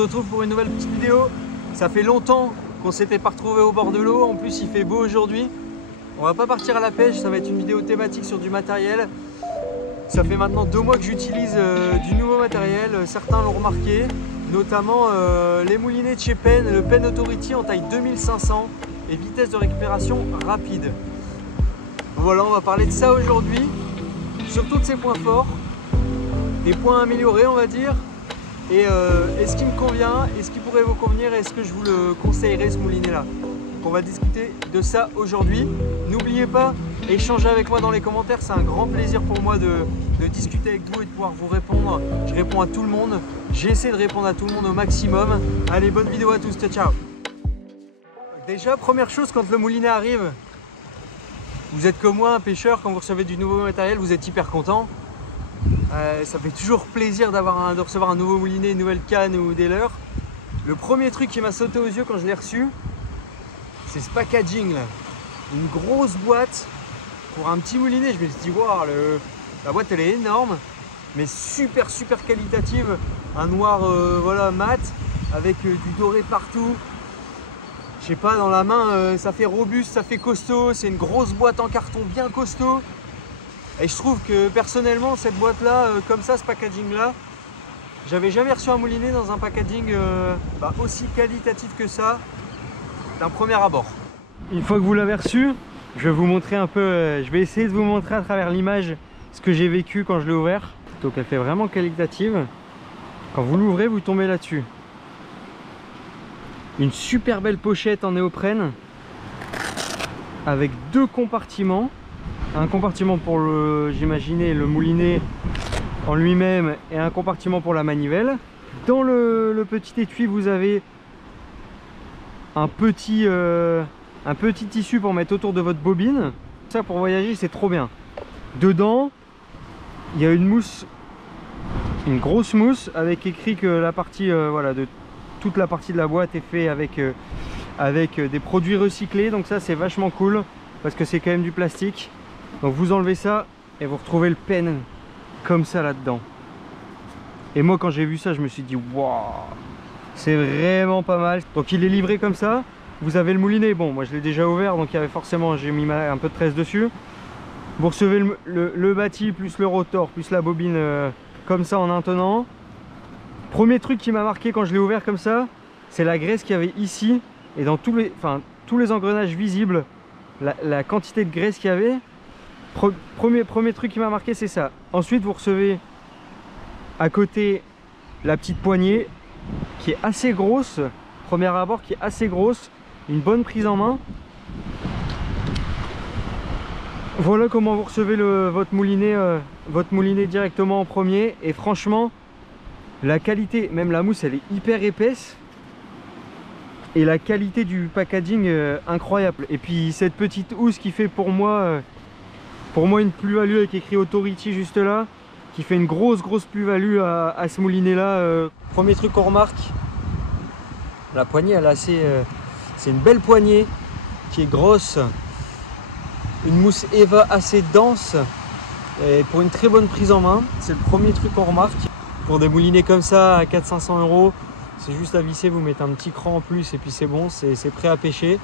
retrouve pour une nouvelle petite vidéo. Ça fait longtemps qu'on s'était pas retrouvé au bord de l'eau. En plus, il fait beau aujourd'hui. On va pas partir à la pêche. Ça va être une vidéo thématique sur du matériel. Ça fait maintenant 2 mois que j'utilise du nouveau matériel. Certains l'ont remarqué, notamment les moulinets de chez Penn, le Penn Authority en taille 2500 et vitesse de récupération rapide. Voilà, on va parler de ça aujourd'hui, surtout de ses points forts, des points améliorés on va dire, et ce qui me convient, et ce qui pourrait vous convenir, et ce que je vous le conseillerais ce moulinet là. Donc on va discuter de ça aujourd'hui. N'oubliez pas, échangez avec moi dans les commentaires, c'est un grand plaisir pour moi de discuter avec vous et de pouvoir vous répondre. Je réponds à tout le monde, j'essaie de répondre à tout le monde au maximum. Allez, bonne vidéo à tous, ciao ciao. Déjà, première chose, quand le moulinet arrive, vous êtes comme moi, un pêcheur, quand vous recevez du nouveau matériel, vous êtes hyper content. Ça fait toujours plaisir de recevoir un nouveau moulinet, une nouvelle canne ou des leurres. Le premier truc qui m'a sauté aux yeux quand je l'ai reçu, c'est ce packaging là. Une grosse boîte pour un petit moulinet. Je me suis dit, wow, la boîte elle est énorme, mais super qualitative. Un noir voilà, mat, avec du doré partout. Je sais pas, dans la main, ça fait robuste, ça fait costaud. C'est une grosse boîte en carton bien costaud. Et je trouve que personnellement, cette boîte-là, comme ça, ce packaging-là, j'avais jamais reçu un moulinet dans un packaging aussi qualitatif que ça, d'un premier abord. Une fois que vous l'avez reçu, je vais vous montrer un peu, je vais essayer de vous montrer à travers l'image ce que j'ai vécu quand je l'ai ouvert. Donc elle fait vraiment qualitative. Quand vous l'ouvrez, vous tombez là-dessus. Une super belle pochette en néoprène avec 2 compartiments. Un compartiment pour j'imaginais le moulinet en lui-même et un compartiment pour la manivelle. Dans le petit étui, vous avez un petit tissu pour mettre autour de votre bobine. Ça, pour voyager, c'est trop bien. Dedans, il y a une mousse, une grosse mousse avec écrit que la partie voilà, de toute la partie de la boîte est faite avec des produits recyclés. Donc ça, c'est vachement cool parce que c'est quand même du plastique. Donc vous enlevez ça et vous retrouvez le Penn comme ça là-dedans. Et moi, quand j'ai vu ça, je me suis dit waouh, c'est vraiment pas mal. Donc il est livré comme ça. Vous avez le moulinet, bon moi je l'ai déjà ouvert, donc il y avait forcément, j'ai mis un peu de tresse dessus. Vous recevez le bâti plus le rotor plus la bobine comme ça en un tenant. Premier truc qui m'a marqué quand je l'ai ouvert comme ça, c'est la graisse qu'il y avait ici et dans tous les engrenages visibles, la quantité de graisse qu'il y avait. Premier truc qui m'a marqué, c'est ça. Ensuite vous recevez à côté la petite poignée qui est assez grosse, premier abord qui est assez grosse, une bonne prise en main. Voilà comment vous recevez votre moulinet directement en premier. Et franchement, la qualité, même la mousse elle est hyper épaisse. Et la qualité du packaging incroyable. Et puis cette petite housse qui fait pour moi une plus-value avec écrit Authority juste là, qui fait une grosse plus-value à ce moulinet là. Premier truc qu'on remarque, la poignée elle est assez, c'est une belle poignée qui est grosse, une mousse Eva assez dense et pour une très bonne prise en main. C'est le premier truc qu'on remarque. Pour des moulinets comme ça à 400-500 €, c'est juste à visser, vous mettez un petit cran en plus et puis c'est bon, c'est prêt à pêcher.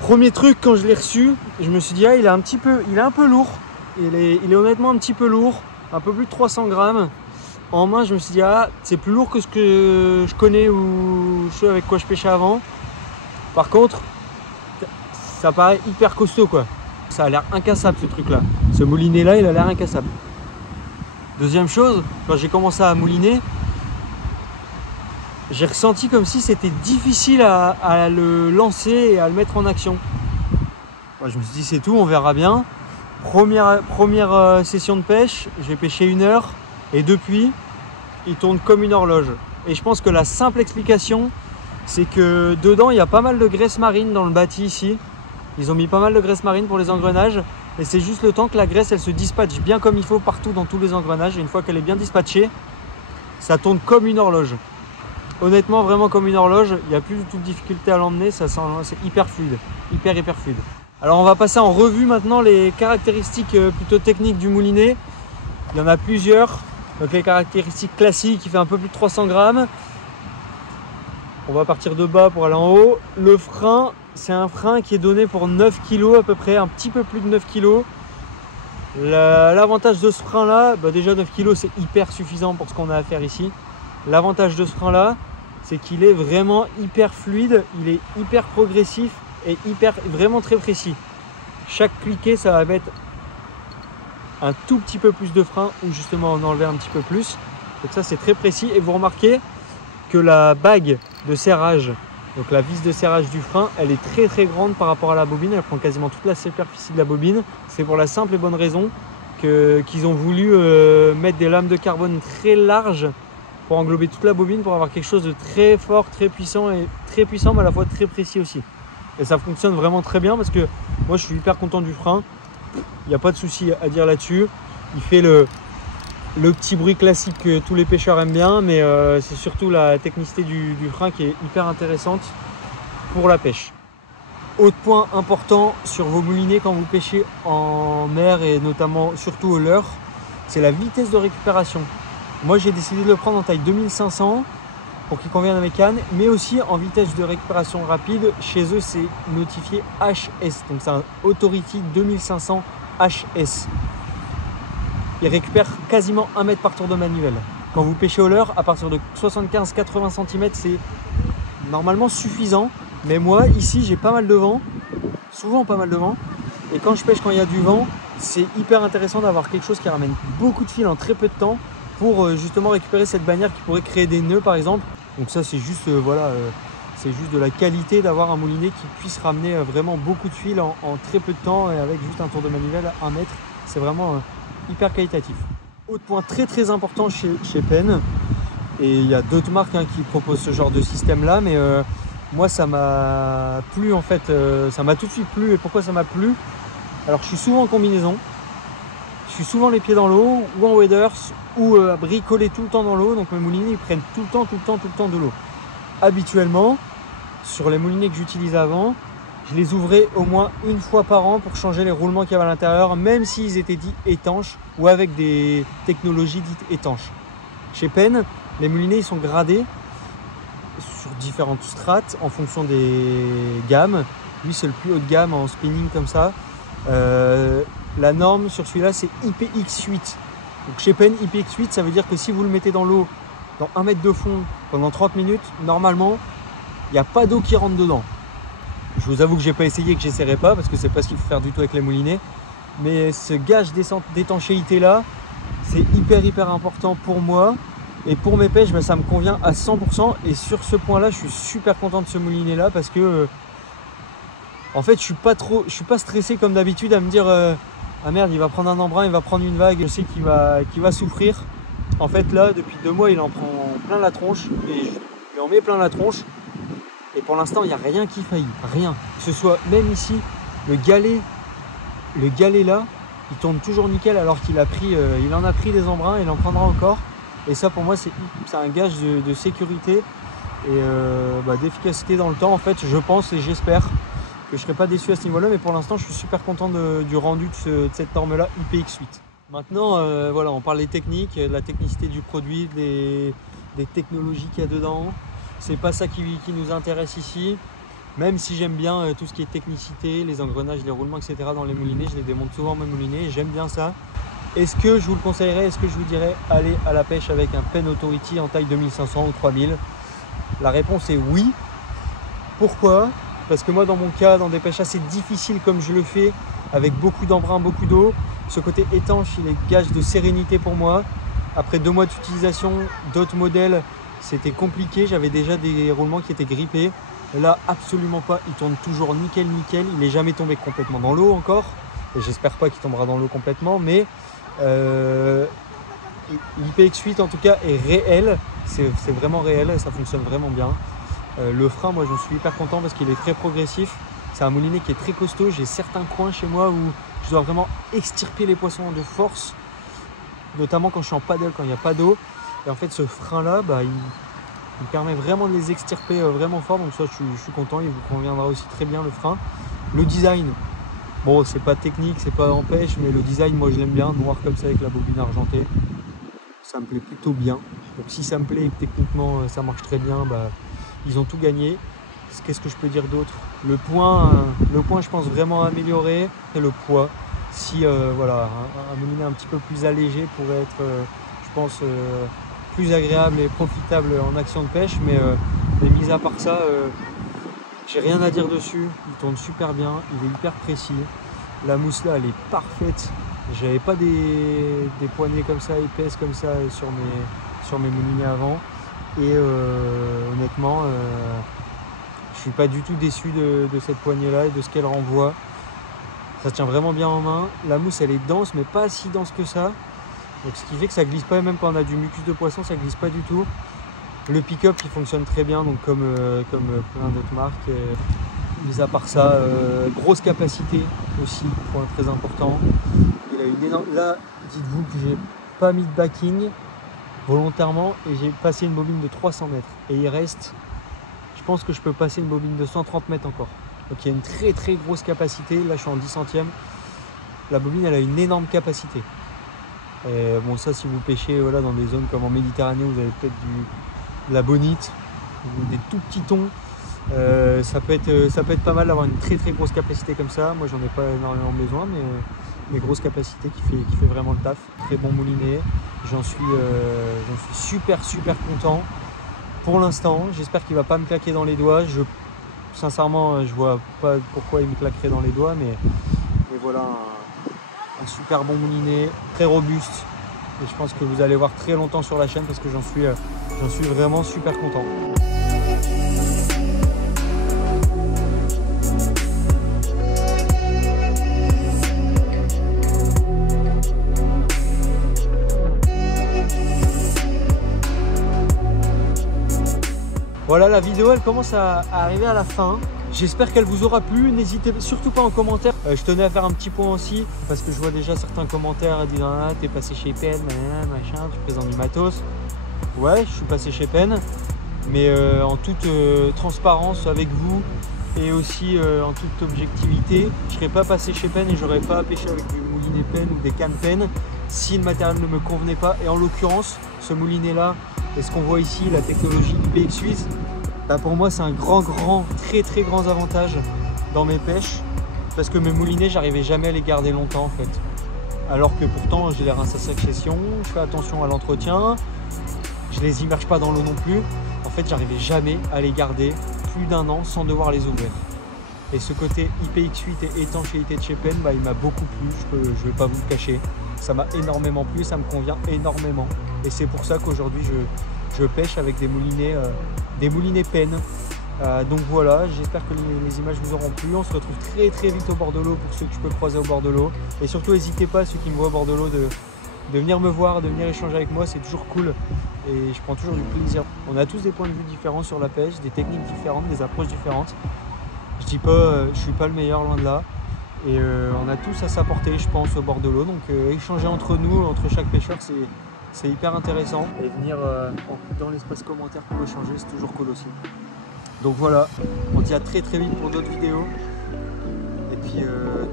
Premier truc, quand je l'ai reçu, je me suis dit, ah, il est un peu lourd. Il est honnêtement un petit peu lourd, un peu plus de 300 grammes. En main, je me suis dit, ah, c'est plus lourd que ce que je connais ou ce avec quoi je pêchais avant. Par contre, ça paraît hyper costaud, quoi. Ça a l'air incassable, ce truc-là. Ce moulinet-là, il a l'air incassable. Deuxième chose, quand j'ai commencé à mouliner, j'ai ressenti comme si c'était difficile à le lancer et à le mettre en action. Moi, je me suis dit c'est tout, on verra bien. Première session de pêche, j'ai pêché 1 heure et depuis, il tourne comme une horloge. Et je pense que la simple explication, c'est que dedans, il y a pas mal de graisse marine dans le bâti ici. Ils ont mis pas mal de graisse marine pour les engrenages. Et c'est juste le temps que la graisse, elle se dispatche bien comme il faut partout dans tous les engrenages. Et une fois qu'elle est bien dispatchée, ça tourne comme une horloge. Honnêtement, vraiment comme une horloge, il n'y a plus du tout de difficulté à l'emmener, c'est hyper fluide, hyper fluide. Alors on va passer en revue maintenant les caractéristiques plutôt techniques du moulinet. Il y en a plusieurs. Donc les caractéristiques classiques, il fait un peu plus de 300 grammes. On va partir de bas pour aller en haut. Le frein, c'est un frein qui est donné pour 9 kg à peu près, un petit peu plus de 9 kg. L'avantage de ce frein là, déjà 9 kg c'est hyper suffisant pour ce qu'on a à faire ici. L'avantage de ce frein là, c'est qu'il est vraiment hyper fluide, il est hyper progressif et vraiment très précis. Chaque cliquet, ça va mettre un tout petit peu plus de frein ou justement en enlever un petit peu plus. Donc ça c'est très précis et vous remarquez que la bague de serrage, donc la vis de serrage du frein, elle est très grande par rapport à la bobine, elle prend quasiment toute la superficie de la bobine. C'est pour la simple et bonne raison qu'ils ont voulu mettre des lames de carbone très larges pour englober toute la bobine, pour avoir quelque chose de très fort, très puissant mais à la fois très précis aussi. Et ça fonctionne vraiment très bien parce que moi je suis hyper content du frein, il n'y a pas de souci à dire là-dessus. Il fait le petit bruit classique que tous les pêcheurs aiment bien, mais c'est surtout la technicité du frein qui est hyper intéressante pour la pêche. Autre point important sur vos moulinets quand vous pêchez en mer et notamment surtout au leurre, c'est la vitesse de récupération. Moi j'ai décidé de le prendre en taille 2500 pour qu'il convienne à mes cannes, mais aussi en vitesse de récupération rapide. Chez eux c'est notifié HS, donc c'est un Authority 2500 HS. Il récupère quasiment 1 mètre par tour de manivelle. Quand vous pêchez au leurre, à partir de 75-80 cm, c'est normalement suffisant. Mais moi, ici, j'ai pas mal de vent, souvent pas mal de vent. Et quand je pêche quand il y a du vent, c'est hyper intéressant d'avoir quelque chose qui ramène beaucoup de fil en très peu de temps pour justement récupérer cette bannière qui pourrait créer des nœuds par exemple. Donc ça, c'est juste, c'est juste de la qualité d'avoir un moulinet qui puisse ramener vraiment beaucoup de fil en très peu de temps et avec juste un tour de manivelle à 1 mètre. C'est vraiment hyper qualitatif. Autre point très important chez Penn, et il y a d'autres marques qui proposent ce genre de système là, mais moi ça m'a plu en fait, ça m'a tout de suite plu. Et pourquoi ça m'a plu? Alors je suis souvent en combinaison, je suis souvent les pieds dans l'eau ou en waders ou à bricoler tout le temps dans l'eau, donc mes moulinets ils prennent tout le temps de l'eau. Habituellement sur les moulinets que j'utilisais avant, je les ouvrais au moins une fois par an pour changer les roulements qu'il y avait à l'intérieur, même s'ils étaient dits étanches ou avec des technologies dites étanches. Chez Penn, les moulinets ils sont gradés sur différentes strates en fonction des gammes. Lui c'est le plus haut de gamme en spinning comme ça. La norme sur celui-là c'est IPX8. Donc chez Penn, IPX8 ça veut dire que si vous le mettez dans l'eau, dans 1 mètre de fond pendant 30 minutes, normalement il n'y a pas d'eau qui rentre dedans. Je vous avoue que j'ai pas essayé, que j'essaierai pas parce que c'est pas ce qu'il faut faire du tout avec les moulinets. Mais ce gage d'étanchéité là, c'est hyper important pour moi. Et pour mes pêches, ça me convient à 100%. Et sur ce point là, je suis super content de ce moulinet là parce que en fait, je suis pas stressé comme d'habitude à me dire ah merde, il va prendre un embrun, il va prendre une vague, je sais qu'il va souffrir. En fait là, depuis 2 mois, il en prend plein la tronche et je lui en mets plein la tronche. Et pour l'instant, il n'y a rien qui faillit, rien. Que ce soit même ici, le galet là, il tourne toujours nickel alors qu'il il en a pris des embruns, il en prendra encore. Et ça pour moi, c'est un gage de sécurité et d'efficacité dans le temps. En fait, je pense et j'espère que je ne serai pas déçu à ce niveau-là. Mais pour l'instant, je suis super content du rendu de cette norme-là IPX8. Maintenant, voilà, on parle des techniques, de la technicité du produit, des technologies qu'il y a dedans. C'est pas ça qui nous intéresse ici, même si j'aime bien tout ce qui est technicité, les engrenages, les roulements, etc. dans les moulinets. Je les démonte souvent mes moulinets et j'aime bien ça. Est-ce que je vous le conseillerais? Est-ce que je vous dirais aller à la pêche avec un Penn Authority en taille 2500 ou 3000? La réponse est oui. Pourquoi? Parce que moi dans mon cas, dans des pêches assez difficiles comme je le fais, avec beaucoup d'embruns, beaucoup d'eau, ce côté étanche il est gage de sérénité pour moi. Après 2 mois d'utilisation d'autres modèles, c'était compliqué, j'avais déjà des roulements qui étaient grippés. Là, absolument pas, il tourne toujours nickel. Il n'est jamais tombé complètement dans l'eau encore. Et j'espère pas qu'il tombera dans l'eau complètement, mais l'IPX8 en tout cas est réel. C'est vraiment réel et ça fonctionne vraiment bien. Le frein, moi j'en suis hyper content parce qu'il est très progressif. C'est un moulinet qui est très costaud. J'ai certains coins chez moi où je dois vraiment extirper les poissons de force, notamment quand je suis en paddle, quand il n'y a pas d'eau. Et en fait, ce frein-là, il permet vraiment de les extirper vraiment fort. Donc ça, je suis content. Il vous conviendra aussi très bien le frein. Le design, bon, c'est pas technique, c'est pas en pêche, mais le design, moi, je l'aime bien. Noir comme ça avec la bobine argentée. ça me plaît plutôt bien. Donc si ça me plaît et que techniquement ça marche très bien, bah, ils ont tout gagné. Qu'est-ce que je peux dire d'autre? Le point, je pense vraiment améliorer, c'est le poids. Si voilà, un moulinet un petit peu plus allégé pourrait être, je pense, plus agréable et profitable en action de pêche, mais mis à part ça, j'ai rien à dire dessus. Il tourne super bien, il est hyper précis. La mousse là, elle est parfaite. J'avais pas des poignées comme ça, épaisses comme ça sur mes moulinets avant. Et honnêtement, je suis pas du tout déçu de cette poignée là et de ce qu'elle renvoie. Ça tient vraiment bien en main. La mousse elle est dense mais pas si dense que ça. Donc ce qui fait que ça glisse pas, même quand on a du mucus de poisson, ça glisse pas du tout. Le pick-up il fonctionne très bien, donc comme plein d'autres marques. Mis à part ça, grosse capacité aussi, point très important. Il a une énorme... Là, dites-vous que j'ai pas mis de backing volontairement et j'ai passé une bobine de 300 mètres. Et il reste, je pense que je peux passer une bobine de 130 mètres encore. Donc il y a une très très grosse capacité. Là je suis en 10 centièmes. La bobine elle a une énorme capacité. Et bon ça si vous pêchez voilà, dans des zones comme en Méditerranée, vous avez peut-être de la bonite ou des tout petits thons. Ça peut être pas mal d'avoir une très très grosse capacité comme ça. Moi j'en ai pas énormément besoin, mais grosse capacité qui fait vraiment le taf. Très bon moulinet. J'en suis super content pour l'instant. J'espère qu'il va pas me claquer dans les doigts. Sincèrement, je vois pas pourquoi il me claquerait dans les doigts, mais voilà un super bon moulinet, très robuste. Et je pense que vous allez voir très longtemps sur la chaîne parce que j'en suis vraiment super content. Voilà, la vidéo elle commence à arriver à la fin. J'espère qu'elle vous aura plu. N'hésitez surtout pas en commentaire. Je tenais à faire un petit point aussi parce que je vois déjà certains commentaires disent ah, t'es passé chez Penn, machin, tu présentes du matos. Ouais, je suis passé chez Penn, mais en toute transparence avec vous et aussi en toute objectivité. Je serais pas passé chez Penn et j'aurais pas pêché avec du moulinet Penn ou des cannes Penn si le matériel ne me convenait pas. Et en l'occurrence, ce moulinet là, et ce qu'on voit ici, la technologie IPX8, bah pour moi c'est un très grand avantage dans mes pêches parce que mes moulinets j'arrivais jamais à les garder longtemps en fait, alors que pourtant je les rince à chaque session, je fais attention à l'entretien, je les immerge pas dans l'eau non plus. En fait j'arrivais jamais à les garder plus d'un an sans devoir les ouvrir. Et ce côté IPX8 et étanchéité de chez Penn, bah, il m'a beaucoup plu, je vais pas vous le cacher. Ça m'a énormément plu, ça me convient énormément. Et c'est pour ça qu'aujourd'hui je pêche avec des moulinets Penn. Donc voilà, j'espère que les images vous auront plu. On se retrouve très vite au bord de l'eau pour ceux que je peux croiser au bord de l'eau. Et surtout n'hésitez pas, ceux qui me voient au bord de l'eau, de venir me voir, de venir échanger avec moi, c'est toujours cool. Et je prends toujours du plaisir. On a tous des points de vue différents sur la pêche, des techniques différentes, des approches différentes. Je dis pas, je suis pas le meilleur, loin de là. Et on a tous à s'apporter, je pense, au bord de l'eau. Donc échanger entre nous, entre chaque pêcheur, c'est hyper intéressant. Et venir dans l'espace commentaire pour échanger, c'est toujours cool aussi. Donc voilà, on dit à très vite pour d'autres vidéos. Et puis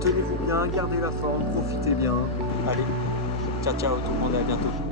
tenez-vous bien, gardez la forme, profitez bien. Allez, ciao tout le monde, à bientôt.